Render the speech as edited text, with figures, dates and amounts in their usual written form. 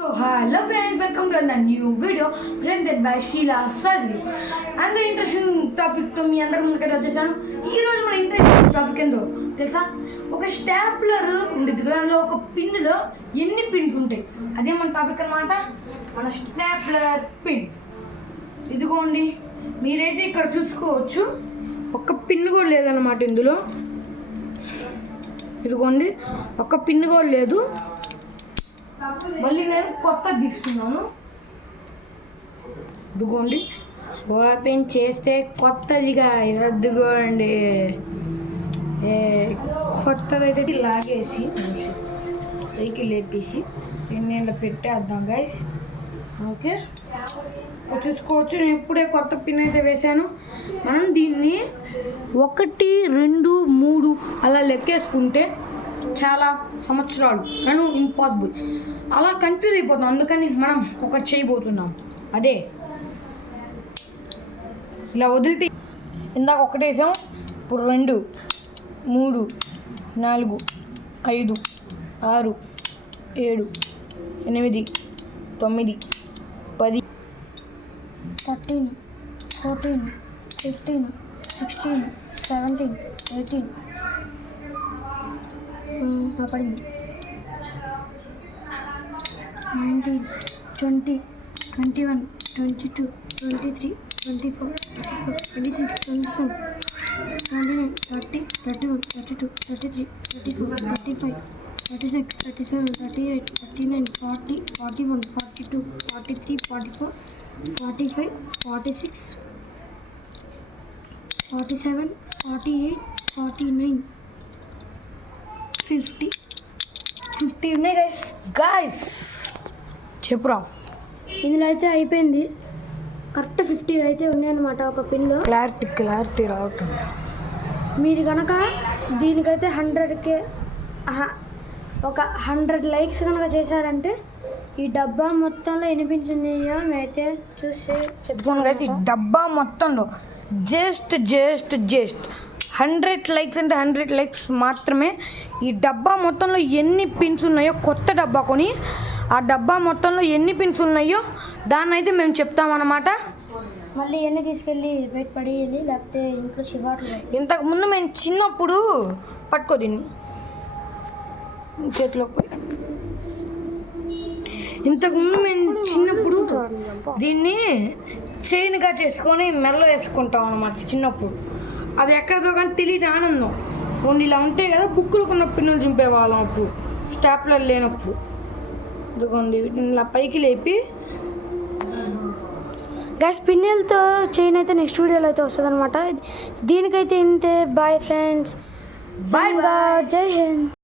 So hello friends, welcome to the new video presented by Sheila Sadri. And the interesting topic to me అందరూ ముందుకు వచ్చేసాను. ఈ రోజు మన ఇంట్రెస్టింగ్ టాపిక్ ఏందో తెలుసా? ఒక స్టాప్లర్ ఉండేది కదా, అందులో ఒక పిన్లో ఎన్ని పిన్స్ ఉంటాయి, అదే మన టాపిక్ అన్నమాట. మన స్టాప్లర్ పిన్ ఇదిగోండి, మీరైతే ఇక్కడ చూసుకోవచ్చు. ఒక్క పిన్ కూడా లేదన్నమాట ఇందులో. ఇదిగోండి, ఒక్క పిన్ కూడా లేదు. మళ్ళీ నేను కొత్త తీస్తున్నాను. ఇదిగోండి, ఓపెన్ చేస్తే కొత్తదిగా ఇదిగోండి. కొత్తదైతే లాగేసి పైకి లేపేసి ఎన్నెండ పెట్టేద్దాం గైస్. ఓకే, చూసుకోవచ్చు. నేను ఇప్పుడే కొత్త పిన్ అయితే వేసాను. మనం దీన్ని 1, 2, 3 అలా లెక్కేసుకుంటే చాలా సంవత్సరాలు నేను ఇంపాసిబుల్ అలా కన్ఫ్యూజ్ అయిపోతాం. అందుకని మనం ఒకటి చేయబోతున్నాం. అదే ఇలా వదిలితే ఇందాక ఒకటి వేసాం, ఇప్పుడు 2, 3, 4, 5, 6, 7, 8, 9, 10, 13, 14, 15, 16, 17, 18 పడింది, 19, 20, 21, 22, 23, 24, 25, 26, 27, 29, 30, 31, 32, 33, 34, 35, 36, 37, 38, 39, 40, 41, 42, 43, 44, 45, 46, 47, 48, 49, 50 ఉన్నాయి గైస్. చెప్పురా, ఇందులో అయితే అయిపోయింది. కరెక్ట్ 50 అయితే ఉన్నాయన్నమాట ఒక పిన్లో. క్లారిటీ రావట్లేదు. మీరు కనుక దీనికైతే 100K ఒక 100 లైక్స్ కనుక చేశారంటే ఈ డబ్బా మొత్తంలో ఎన్ని పిన్స్ ఉన్నాయో మేమైతే చూసి చెప్పుకోండి గైస్. ఈ డబ్బా మొత్తంలో జస్ట్ 100 లైక్స్ అంటే 100 లైక్స్ మాత్రమే. ఈ డబ్బా మొత్తంలో ఎన్ని పిన్స్ ఉన్నాయో, కొత్త డబ్బా కొని ఆ డబ్బా మొత్తంలో ఎన్ని పిన్స్ ఉన్నాయో దాన్ని అయితే మేము చెప్తామన్నమాట. మళ్ళీ ఎన్ని తీసుకెళ్ళి బయట పడేయాలి, లేకపోతే ఇంట్లో చివాట్లు. ఇంతకుముందు మేము చిన్నప్పుడు పట్టుకో దీన్ని చేతిలోకి పోయి, ఇంతకుముందు మేము చిన్నప్పుడు దీన్ని చైన్గా చేసుకొని మెల్ల వేసుకుంటాం అన్నమాట చిన్నప్పుడు. అది ఎక్కడితో కానీ తెలియదు ఆనందం. కొన్ని ఇలా ఉంటాయి కదా, బుక్కులకు ఉన్న పిన్నులు చింపేవాళ్ళం అప్పుడు, స్టాప్లర్ లేనప్పుడు. ఇదిగోండి, ఇలా పైకి లేపి గ్యాస్ పిన్నులతో చైన్ అయితే నెక్స్ట్ వీడియోలో అయితే వస్తుంది అనమాట. దీనికైతే ఇంతే. Bye friends, bye. జై హింద్.